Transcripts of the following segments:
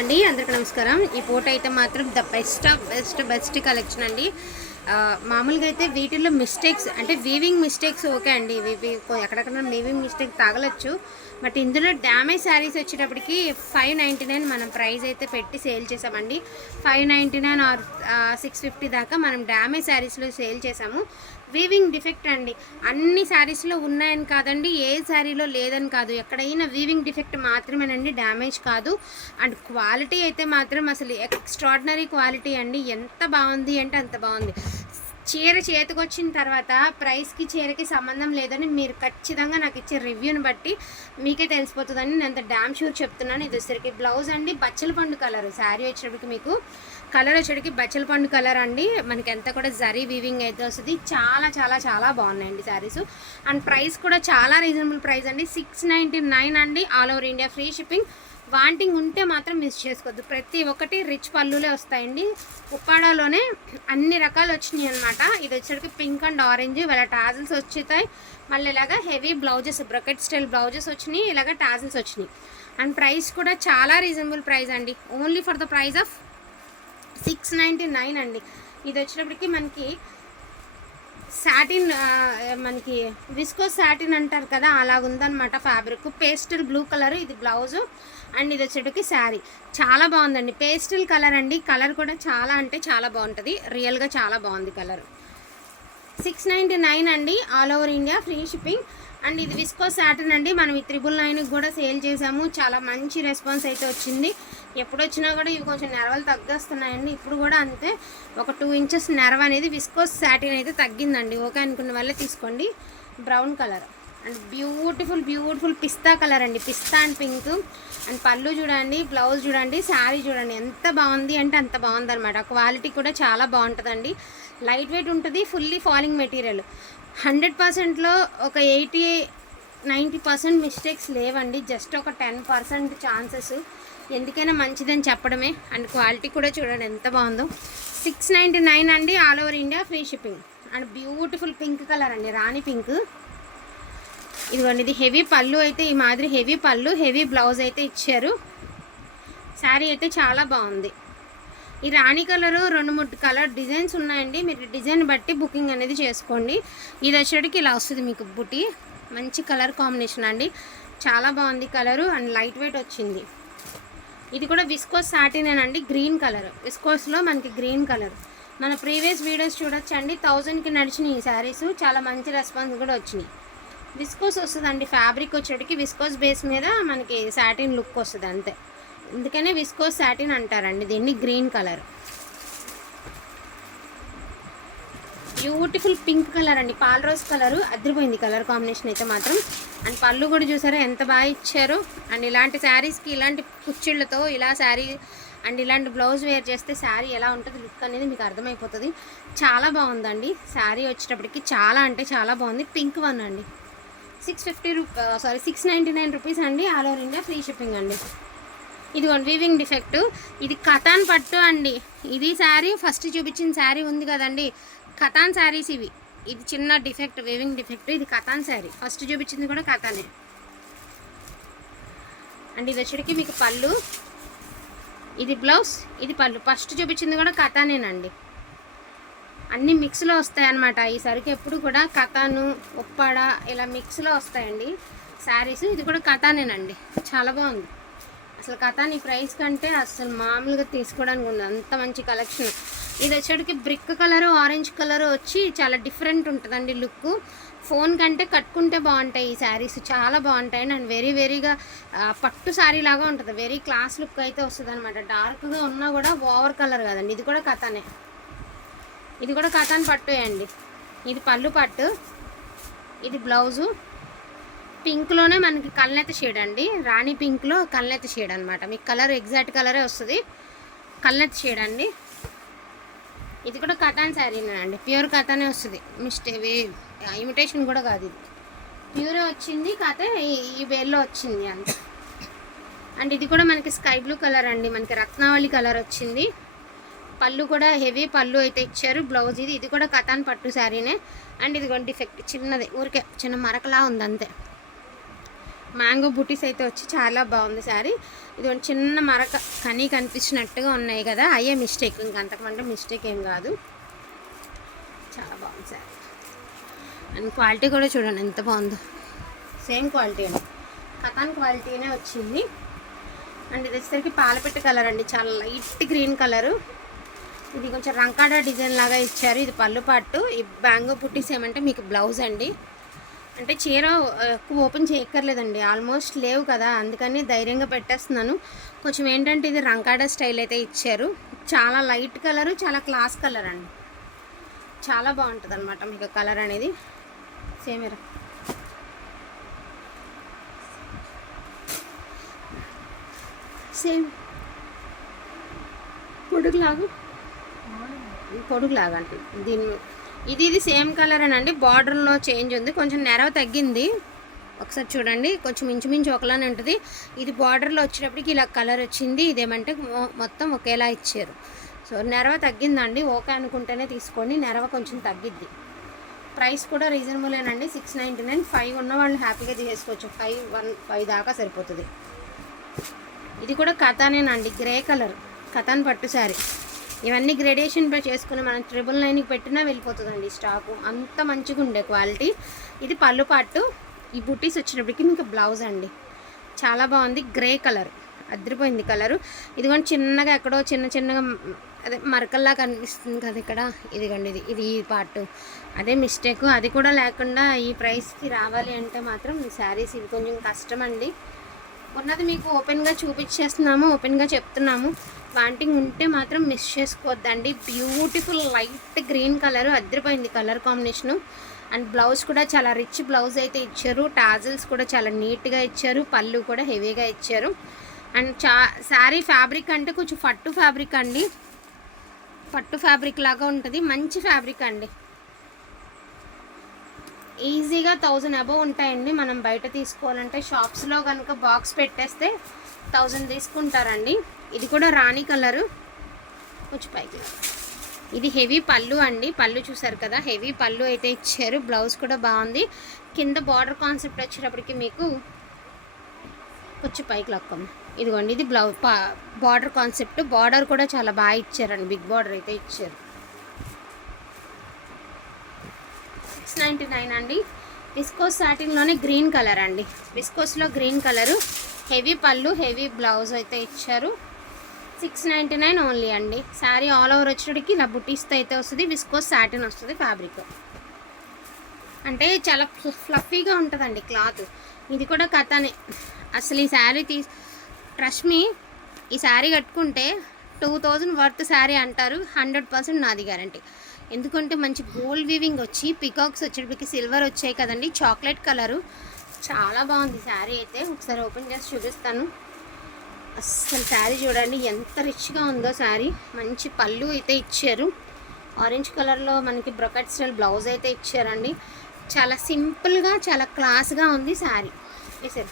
అండి అందరికీ నమస్కారం. ఈ పూట అయితే మాత్రం the best of best best collection అండి. మామూలుగా అయితే వీటిల్లో మిస్టేక్స్ అంటే వీవింగ్ మిస్టేక్స్ ఓకే అండి. ఇవి ఎక్కడెక్కడ వీవింగ్ మిస్టేక్ తగలచ్చు. బట్ ఇందులో డ్యామేజ్ శారీస్ వచ్చేటప్పటికి ఫైవ్ నైంటీ నైన్ మనం ప్రైస్ అయితే పెట్టి సేల్ చేసామండి. Five ninety nine or six fifty దాకా మనం డ్యామేజ్ శారీస్లో సేల్ చేసాము. వీవింగ్ డిఫెక్ట్ అండి. అన్ని శారీస్లో ఉన్నాయని కాదండి ఏ శారీలో లేదని కాదు. ఎక్కడైనా వీవింగ్ డిఫెక్ట్ మాత్రమేనండి డ్యామేజ్ కాదు. అండ్ క్వాలిటీ అయితే మాత్రం అసలు ఎక్స్ట్రాడినరీ క్వాలిటీ అండి. ఎంత బాగుంది అంటే అంత బాగుంది. చీర చేతికొచ్చిన తర్వాత ప్రైస్కి చీరకి సంబంధం లేదని మీరు ఖచ్చితంగా నాకు ఇచ్చే రివ్యూని బట్టి మీకే తెలిసిపోతుందని నేను అంత డ్యామ్ షూర్ చెప్తున్నాను. ఇది వచ్చరికి బ్లౌజ్ అండి బచ్చల పండు కలర్. శారీ వచ్చేటప్పటికి మీకు కలర్ వచ్చేటికి బచ్చల పండు కలర్ అండి. మనకి ఎంత కూడా జరీ వీవింగ్ అయితే వస్తుంది. చాలా చాలా చాలా బాగున్నాయండి శారీస్. అండ్ ప్రైస్ కూడా చాలా రీజనబుల్ ప్రైస్ అండి. సిక్స్ నైంటీ నైన్ అండి. All over India free shipping wanting ఉంటే మాత్రం మిస్ చేసుకోవద్దు. ప్రతి ఒక్కటి రిచ్ పళ్ళులే వస్తాయండి. ఉప్పాడలోనే అన్ని రకాలు వచ్చినాయి అనమాట ఇది వచ్చేటికి పింక్ అండ్ ఆరెంజ్ వాళ్ళ టాజిల్స్ వచ్చేతాయి. మళ్ళీ ఇలాగ heavy blouses bracket style blouses వచ్చినాయి ఇలాగ టాజిల్స్ వచ్చినాయి. అండ్ ప్రైస్ కూడా చాలా రీజనబుల్ ప్రైస్ అండి. Only for the price of six ninety nine అండి. ఇది వచ్చేటప్పటికి మనకి సాటిన్ మనకి విస్కో సాటిన్ అంటారు కదా అలాగుందనమాట ఫ్యాబ్రిక్. పేస్టల్ బ్లూ కలర్ ఇది బ్లౌజు. అండ్ ఇది వచ్చేటికి శారీ. చాలా బాగుందండి. పేస్టల్ కలర్ అండి. కలర్ కూడా చాలా అంటే చాలా బాగుంటుంది. రియల్గా చాలా బాగుంది కలర్. సిక్స్ నైంటీ నైన్ అండి. All over India free shipping and ఇది విస్కో సాటన్ అండి. మనం ఈ త్రిబుల్ నైన్కి కూడా సేల్ చేసాము. చాలా మంచి రెస్పాన్స్ అయితే వచ్చింది. ఎప్పుడు వచ్చినా కూడా ఇవి కొంచెం నెరవలు తగ్గేస్తున్నాయండి. ఇప్పుడు కూడా అంతే. ఒక టూ ఇంచెస్ నెరవ అనేది విస్కోస్ సాటిన్ అయితే తగ్గిందండి. ఓకే అనుకున్న వల్లే తీసుకోండి. Brown colour and beautiful beautiful pista colour అండి. Pista and pink. అండ్ పళ్ళు చూడండి బ్లౌజ్ చూడండి శారీ చూడండి. ఎంత బాగుంది అంటే అంత బాగుంది అనమాట క్వాలిటీ కూడా చాలా బాగుంటుందండి. లైట్ వెయిట్ ఉంటుంది ఫుల్లీ ఫాలింగ్ మెటీరియల్. హండ్రెడ్ పర్సెంట్లో ఒక ఎయిటీ నైంటీ పర్సెంట్ మిస్టేక్స్ లేవండి. జస్ట్ ఒక టెన్ పర్సెంట్ ఛాన్సెస్. ఎందుకైనా మంచిదని చెప్పడమే. అండ్ క్వాలిటీ కూడా చూడండి ఎంత బాగుందో. సిక్స్ నైంటీ నైన్ అండి all over India free shipping. And beautiful pink colour అండి రాణి పింక్. ఇదిగోండి ఇది హెవీ పళ్ళు అయితే ఈ మాదిరి హెవీ పళ్ళు హెవీ బ్లౌజ్ అయితే ఇచ్చారు. శారీ అయితే చాలా బాగుంది. ఈ రాణి కలరు రెండు మూడు కలర్ డిజైన్స్ ఉన్నాయండి. మీరు డిజైన్ బట్టి బుకింగ్ అనేది చేసుకోండి. ఇది వచ్చేటికి ఇలా వస్తుంది మీకు బుటి. మంచి కలర్ కాంబినేషన్ అండి. చాలా బాగుంది కలరు అండ్ లైట్ వెయిట్ వచ్చింది. ఇది కూడా విస్కోస్ సాటినేనండి గ్రీన్ కలర్. విస్కోస్లో మనకి గ్రీన్ కలర్. మన ప్రీవియస్ వీడియోస్ చూడొచ్చండి. థౌజండ్కి నడిచినాయి ఈ శారీస్. చాలా మంచి రెస్పాన్స్ కూడా వచ్చినాయి. విస్కోస్ వస్తుందండి ఫ్యాబ్రిక్ వచ్చేటికి విస్కోస్ బేస్ మీద మనకి సాటిన్ లుక్ వస్తుంది అంతే. అందుకనే విస్కోస్ సాటిన్ అంటారండి దీన్ని green colour. Beautiful pink colour అండి. పాల్ రోజ్ కలర్ అదిరిపోయింది కలర్ కాంబినేషన్ అయితే మాత్రం. అండ్ పళ్ళు కూడా చూసారా ఎంత బాగా ఇచ్చారు. అండ్ ఇలాంటి శారీస్కి ఇలాంటి కుచ్చిళ్ళతో ఇలా శారీ అండ్ ఇలాంటి బ్లౌజ్ వేర్ చేస్తే శారీ ఎలా ఉంటుంది లుక్ అనేది మీకు అర్థమైపోతుంది. చాలా బాగుందండి. శారీ వచ్చేటప్పటికి చాలా అంటే చాలా బాగుంది. పింక్ వన్ అండి. సిక్స్ ఫిఫ్టీ రూ sorry six ninety nine rupees అండి. All over India free shipping అండి. ఇదిగోండి వీవింగ్ డిఫెక్ట్ ఇది కథాన్ పట్టు అండి. ఇది శారీ ఫస్ట్ చూపించిన శారీ ఉంది కదండి. కథాన్ శారీస్ ఇవి. ఇది చిన్న డిఫెక్ట్ వీవింగ్ డిఫెక్ట్ ఇది కథాన్ శారీ. ఫస్ట్ చూపించింది కూడా కథానే. అండ్ ఇది వచ్చేటికి మీకు పళ్ళు. ఇది బ్లౌజ్ ఇది పళ్ళు. ఫస్ట్ చూపించింది కూడా కథానేనండి. అన్ని మిక్స్లో వస్తాయి అన్నమాట ఈ సరికి ఎప్పుడు కూడా కథాను ఉప్పాడ ఇలా మిక్స్లో వస్తాయండి. శారీస్ ఇది కూడా కథానేనండి చాలా బాగుంది. అసలు కథాని ప్రైస్ కంటే అసలు మామూలుగా తీసుకోవడానికి ఉంది. అంత మంచి కలెక్షన్. ఇది వచ్చేటికి బ్రిక్ కలర్ ఆరెంజ్ కలర్ వచ్చి చాలా డిఫరెంట్ ఉంటుందండి లుక్. ఫోన్ కంటే కట్టుకుంటే బాగుంటాయి ఈ శారీస్. చాలా బాగుంటాయి. అండ్ వెరీ వెరీగా పట్టు శారీ లాగా ఉంటుంది. వెరీ క్లాస్ లుక్ అయితే వస్తుంది అనమాట డార్క్గా ఉన్నా కూడా ఓవర్ కలర్ కదండి. ఇది కూడా కథనే ఇది కూడా కథాన్ పట్టు అండి. ఇది పళ్ళు పట్టు. ఇది బ్లౌజు. పింక్లోనే మనకి కల్నెత్త షేడ్ అండి. రాణి పింక్లో కల్నెత్త షేడ్ అనమాట మీకు కలర్ ఎగ్జాక్ట్ కలరే వస్తుంది. కల్నెత్త షేడ్ అండి. ఇది కూడా కథాన్ శారీనేనండి ప్యూర్ కథానే వస్తుంది. మిస్టే ఇమిటేషన్ కూడా కాదు ఇది. ప్యూరే వచ్చింది కాతే ఈ- ఈ వేల్లో వచ్చింది అంత. అండ్ ఇది కూడా మనకి స్కై బ్లూ కలర్ అండి. మనకి రత్నావళి కలర్ వచ్చింది. పళ్ళు కూడా హెవీ పళ్ళు అయితే ఇచ్చారు. బ్లౌజ్ ఇది. ఇది కూడా కథాన్ పట్టు శారీనే. అండ్ ఇది కూడా డిఫెక్ట్ చిన్నది. ఊరికే చిన్న మరకలా ఉంది అంతే మ్యాంగో బుటీస్ అయితే వచ్చి చాలా బాగుంది శారీ. ఇది చిన్న మరక కనీ కనిపించినట్టుగా ఉన్నాయి కదా. అయ్యే మిస్టేక్. ఇంక అంతకుమంటే మిస్టేక్ ఏం కాదు. చాలా బాగుంది శారీ. అండ్ క్వాలిటీ కూడా చూడండి ఎంత బాగుందో. సేమ్ క్వాలిటీ అండి. కథాన్ క్వాలిటీనే వచ్చింది. అండ్ ఇది వచ్చేసరికి పాలపెట్ట కలర్ అండి. చాలా లైట్ గ్రీన్ కలరు. ఇది కొంచెం రంకాడా డిజైన్ లాగా ఇచ్చారు. ఇది పళ్ళు పట్టు ఈ బ్యాంగో పుట్టీస్ ఏమంటే మీకు బ్లౌజ్ అండి. అంటే చీర ఎక్కువ ఓపెన్ చేయక్కర్లేదండి. ఆల్మోస్ట్ లేవు కదా. అందుకని ధైర్యంగా పెట్టేస్తున్నాను. కొంచెం ఏంటంటే ఇది రంకాడా స్టైల్ అయితే ఇచ్చారు. చాలా లైట్ కలరు చాలా క్లాస్ కలర్ అండి. చాలా బాగుంటుంది అనమాట మీకు కలర్ అనేది. సేమ్ ఇరా. సేమ్. పొడుగులాగా. పొడుగులాగా అంటే దీని ఇది ఇది సేమ్ కలర్ అండి బార్డర్లో చేంజ్ ఉంది. కొంచెం నెరవ తగ్గింది. ఒకసారి చూడండి. కొంచెం ఇంచుమించు ఒకలానే ఉంటుంది. ఇది బార్డర్లో వచ్చేటప్పటికి ఇలా కలర్ వచ్చింది. ఇదేమంటే మొ- మొత్తం ఒకేలా ఇచ్చారు. సో నెరవ తగ్గిందండి. ఓకే అనుకుంటేనే తీసుకోండి. నెరవ కొంచెం తగ్గిద్ది. ప్రైస్ కూడా రీజనబులేనండి సిక్స్ నైంటీ నైన్ ఫైవ్ ఉన్న వాళ్ళు హ్యాపీగా తీసేసుకోవచ్చు. ఫైవ్ వన్ ఫైవ్ దాకా సరిపోతుంది. ఇది కూడా కథానేనండి. Grey colour. కథాన్ పట్టు శారీ ఇవన్నీ గ్రేడేషన్ పై చేసుకుని మనం ట్రిపుల్ నైన్కి పెట్టినా వెళ్ళిపోతుందండి స్టాకు అంత మంచిగా ఉండే క్వాలిటీ ఇది పళ్ళు పట్టు ఈ బుటీస్ వచ్చినప్పటికి మీకు బ్లౌజ్ అండి. చాలా బాగుంది. గ్రే కలర్ అదిరిపోయింది కలరు ఇదిగోండి చిన్నగా ఎక్కడో చిన్న చిన్నగా అదే మరకల్లా కనిపిస్తుంది కదా ఇక్కడ. ఇదిగోండి ఇది ఇది ఈ పార్ట్ అదే మిస్టేక్ అది కూడా లేకుండా ఈ ప్రైస్కి రావాలి అంటే మాత్రం శారీస్ ఇవి కొంచెం కష్టం అండి ఉన్నది మీకు ఓపెన్గా చూపించేస్తున్నాము ఓపెన్గా చెప్తున్నాము. వాంటింగ్ ఉంటే మాత్రం మిస్ చేసుకోవద్దండి. బ్యూటిఫుల్ లైట్ గ్రీన్ కలర్ అద్దరిపోయింది కలర్ కాంబినేషను అండ్ బ్లౌజ్ కూడా చాలా రిచ్ బ్లౌజ్ అయితే ఇచ్చారు. టాజిల్స్ కూడా చాలా నీట్గా ఇచ్చారు. పళ్ళు కూడా హెవీగా ఇచ్చారు. అండ్ చా శారీ ఫ్యాబ్రిక్ అంటే కొంచెం పట్టు ఫ్యాబ్రిక్ అండి. పట్టు ఫ్యాబ్రిక్ లాగా ఉంటుంది. మంచి ఫ్యాబ్రిక్ అండి. ఈజీగా థౌజండ్ అబవ్ ఉంటాయండి. మనం బయట తీసుకోవాలంటే షాప్స్లో కనుక బాక్స్ పెట్టేస్తే థౌజండ్ తీసుకుంటారండి. ఇది కూడా రాణి కలరు. కొంచెం పైకి ఇది హెవీ పళ్ళు అండి. పళ్ళు చూసారు కదా హెవీ పళ్ళు అయితే ఇచ్చారు. బ్లౌజ్ కూడా బాగుంది. కింద బార్డర్ కాన్సెప్ట్ వచ్చేటప్పటికి మీకు కొంచెం పైకి లక్కమ్మ. ఇదిగోండి ఇది బ్లౌజ్ బార్డర్ కాన్సెప్ట్. బార్డర్ కూడా చాలా బాగా ఇచ్చారండి. బిగ్ బార్డర్ అయితే ఇచ్చారు. సిక్స్ నైంటీ నైన్ అండి. విస్కోస్ సాటిన్లోనే గ్రీన్ కలర్ అండి. విస్కోస్లో గ్రీన్ కలరు. హెవీ పళ్ళు హెవీ బ్లౌజ్ అయితే ఇచ్చారు. సిక్స్ నైంటీ నైన్ ఓన్లీ అండి. శారీ ఆల్ ఓవర్ వచ్చేటికి ఇలా బుటీస్తో అయితే వస్తుంది విస్కోస్ సాటిన్ వస్తుంది ఫ్యాబ్రిక్. అంటే చాలా ఫ్లఫీగా ఉంటుందండి క్లాత్. ఇది కూడా కథనే. అసలు ఈ శారీ తీ ట్రస్ట్ మీ ఈ శారీ కట్టుకుంటే టూ థౌజండ్ వర్త్ శారీ అంటారు హండ్రెడ్ పర్సెంట్ నాది గ్యారంటీ. ఎందుకంటే మంచి గోల్డ్ వీవింగ్ వచ్చి పికాక్స్ వచ్చేటప్పటికి సిల్వర్ వచ్చాయి కదండి చాక్లెట్ కలరు. చాలా బాగుంది శారీ అయితే. ఒకసారి ఓపెన్ చేసి చూపిస్తాను. అస్సలు శారీ చూడండి ఎంత రిచ్గా ఉందో శారీ. మంచి పళ్ళు అయితే ఇచ్చారు. ఆరెంజ్ కలర్లో మనకి బ్రొకెట్ స్టైల్ బ్లౌజ్ అయితే ఇచ్చారండి. చాలా సింపుల్గా చాలా క్లాస్గా ఉంది శారీ. వేసారు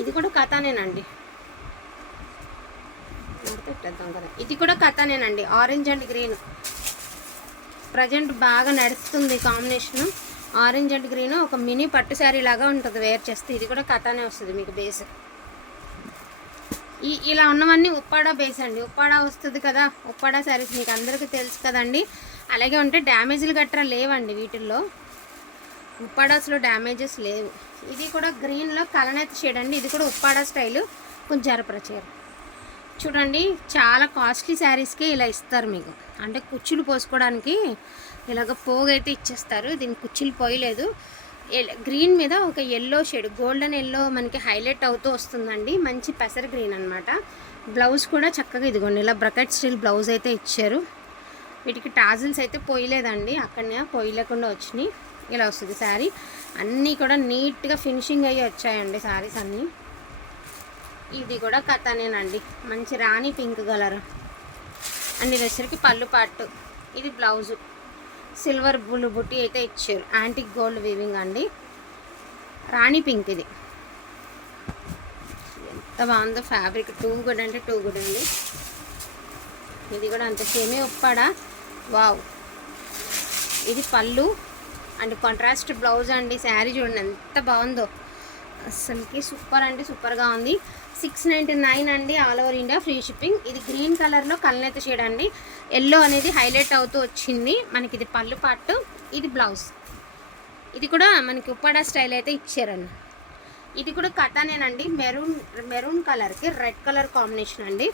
ఇది కూడా కథానేనండి. పెట్టేద్దాం కదా. ఇది కూడా కథానేనండి. ఆరెంజ్ అండ్ గ్రీన్ ప్రజెంట్ బాగా నడుస్తుంది కాంబినేషన్ ఆరెంజ్ అండ్ గ్రీన్ ఒక మినీ పట్టు శారీ లాగా ఉంటుంది వేర్ చేస్తే. ఇది కూడా కథానే వస్తుంది మీకు బేస్ ఈ ఇలా ఉన్నవన్నీ ఉప్పాడా బేస్ అండి. ఉప్పాడా వస్తుంది కదా ఉప్పాడా శారీస్ మీకు అందరికీ తెలుసు కదండి. అలాగే ఉంటే డ్యామేజ్లు గట్రా లేవండి వీటిల్లో. ఉప్పాడాస్లో డ్యామేజెస్ లేవు. ఇది కూడా గ్రీన్లో కలనైతే షేడ్ అండి. ఇది కూడా ఉప్పాడా స్టైలు కొంచెం జరపరచీర చూడండి చాలా కాస్ట్లీ శారీస్కే ఇలా ఇస్తారు మీకు. అంటే కుచ్చులు పోసుకోవడానికి ఇలాగ పోగైతే ఇచ్చేస్తారు. దీనికి కుచ్చులు పోయలేదు. గ్రీన్ మీద ఒక ఎల్లో షేడ్ గోల్డెన్ ఎల్లో మనకి హైలైట్ అవుతూ వస్తుందండి. మంచి పెసర గ్రీన్ అనమాట బ్లౌజ్ కూడా చక్కగా ఇదిగోండి ఇలా బ్రకెట్ స్టీల్ బ్లౌజ్ అయితే ఇచ్చారు. వీటికి టాజిల్స్ అయితే పోయలేదండి అక్కడనే పోయలేకుండా వచ్చినాయి. ఇలా వస్తుంది శారీ అన్నీ కూడా నీట్గా ఫినిషింగ్ అయ్యి వచ్చాయండి శారీస్ అన్నీ. ఇది కూడా కథనేనండి మంచి రాణి పింక్ కలర్ అండ్ ఇది వచ్చరికి పళ్ళు పాటు. ఇది బ్లౌజు సిల్వర్ బుల్లు బుట్టి అయితే ఇచ్చారు. యాంటిక్ గోల్డ్ వీవింగ్ అండి. రాణి పింక్ ఇది. ఎంత బాగుందో ఫ్యాబ్రిక్. టూ గుడ్ అంటే టూ గుడ్ అండి. ఇది కూడా అంత సేమే ఉప్పాడా? వావ్. ఇది పళ్ళు అండ్ కాంట్రాస్ట్ బ్లౌజ్ అండి. శారీ చూడండి ఎంత బాగుందో. అసలుకి సూపర్ అంటే సూపర్గా ఉంది. సిక్స్ నైంటీ నైన్ అండి all over India free shipping. ఇది గ్రీన్ కలర్లో కళ్ళనైతే షేడ్ అండి. ఎల్లో అనేది హైలైట్ అవుతూ వచ్చింది. మనకి ఇది పళ్ళు పాటు ఇది బ్లౌజ్. ఇది కూడా మనకి ఉప్పాడ స్టైల్ అయితే ఇచ్చారండి. ఇది కూడా కథనేనండి. మెరూన్ మెరూన్ కలర్కి రెడ్ కలర్ కాంబినేషన్ అండి.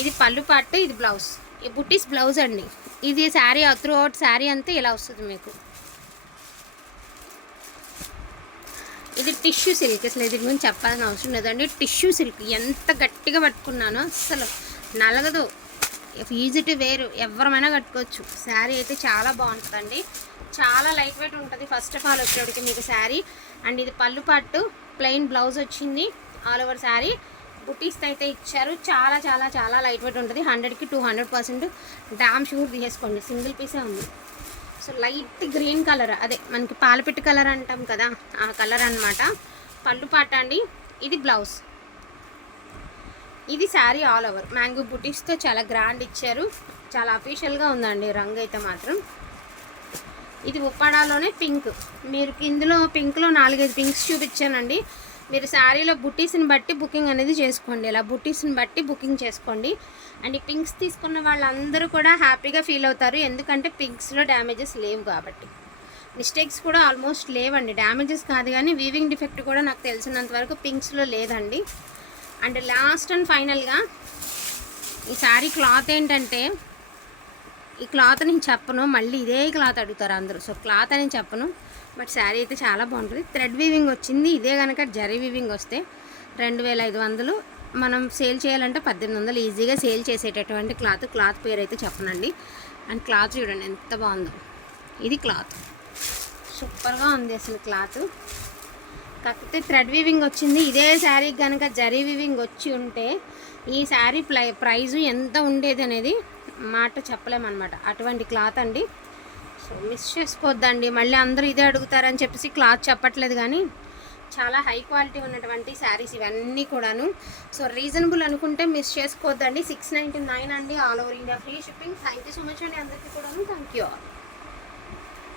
ఇది పళ్ళు పాటు ఇది బ్లౌజ్. ఈ బుట్టీస్ బ్లౌజ్ అండి. ఇది శారీ త్రూ అవుట్ శారీ అంతా ఇలా వస్తుంది మీకు. ఇది టిష్యూ సిల్క్. అసలు ఇది గురించి చెప్పాల్సిన అవసరం లేదండి. టిష్యూ సిల్క్ ఎంత గట్టిగా పట్టుకున్నానో అసలు నలగదు. ఈజీ టు వేరు. ఎవరమైనా కట్టుకోవచ్చు. శారీ అయితే చాలా బాగుంటుందండి. చాలా లైట్ వెయిట్ ఉంటుంది ఫస్ట్ ఆఫ్ ఆల్ వచ్చేటికి మీకు శారీ. అండ్ ఇది పళ్ళు పట్టు ప్లెయిన్ బ్లౌజ్ వచ్చింది ఆల్ ఓవర్ శారీ. బుటీస్ అయితే ఇచ్చారు. చాలా చాలా చాలా లైట్ వెయిట్ ఉంటుంది. హండ్రెడ్కి two hundred percent damn sure తీసేసుకోండి సింగిల్ పీసే ఉంది. సో లైట్ గ్రీన్ కలర్ అదే మనకి పాలపిట్ట కలర్ అంటాం కదా ఆ కలర్ అన్నమాట. పళ్ళు పాట అండి. ఇది బ్లౌజ్. ఇది శారీ ఆల్ ఓవర్. మ్యాంగో బుటీస్తో చాలా గ్రాండ్ ఇచ్చారు. చాలా అఫీషియల్గా ఉందండి రంగు అయితే మాత్రం. ఇది ఉప్పాడాలోనే పింక్. మీరు ఇందులో పింక్లో నాలుగైదు పింక్స్ చూపించానండి. మీరు శారీలో బుటీస్ని బట్టి బుకింగ్ అనేది చేసుకోండి. ఇలా బుటీస్ని బట్టి బుకింగ్ చేసుకోండి. అండ్ ఈ పింక్స్ తీసుకున్న వాళ్ళందరూ కూడా హ్యాపీగా ఫీల్ అవుతారు. ఎందుకంటే పింక్స్లో డ్యామేజెస్ లేవు కాబట్టి. మిస్టేక్స్ కూడా ఆల్మోస్ట్ లేవండి. డ్యామేజెస్ కాదు కానీ వీవింగ్ డిఫెక్ట్ కూడా నాకు తెలిసినంత వరకు పింక్స్లో లేదండి. అండ్ లాస్ట్ అండ్ ఫైనల్గా ఈ శారీ క్లాత్ ఏంటంటే ఈ క్లాత్ నేను చెప్పను మళ్ళీ ఇదే క్లాత్ అడుగుతారు అందరూ. సో క్లాత్ అని చెప్పను బట్ శారీ అయితే చాలా బాగుంటుంది. థ్రెడ్ వీవింగ్ వచ్చింది ఇదే కనుక జరీ వీవింగ్ వస్తే రెండు వేల ఐదు వందలు. మనం సేల్ చేయాలంటే పద్దెనిమిది వందలు ఈజీగా సేల్ చేసేటటువంటి క్లాత్ క్లాత్ పేరు అయితే చెప్పనండి. అండ్ క్లాత్ చూడండి ఎంత బాగుందో. ఇది క్లాత్. సూపర్గా ఉంది అసలు క్లాత్. కాకపోతే థ్రెడ్ వీవింగ్ వచ్చింది. ఇదే శారీ కనుక జరీ వీవింగ్ వచ్చి ఉంటే ఈ శారీ ప్లై ప్రైజు ఎంత ఉండేది అనేది మాట చెప్పలేమన్నమాట. అటువంటి క్లాత్ అండి. సో మిస్ చేసుకోవద్దండి. మళ్ళీ అందరూ ఇదే అడుగుతారని చెప్పేసి క్లాత్ చెప్పట్లేదు కానీ చాలా హై క్వాలిటీ ఉన్నటువంటి శారీస్ ఇవన్నీ కూడాను. సో రీజనబుల్ అనుకుంటే మిస్ చేసుకోవద్దండి. సిక్స్ నైంటీ నైన్ అండి all over India. Free shipping. Thank you so much అండి అందరికీ కూడాను. Thank you all.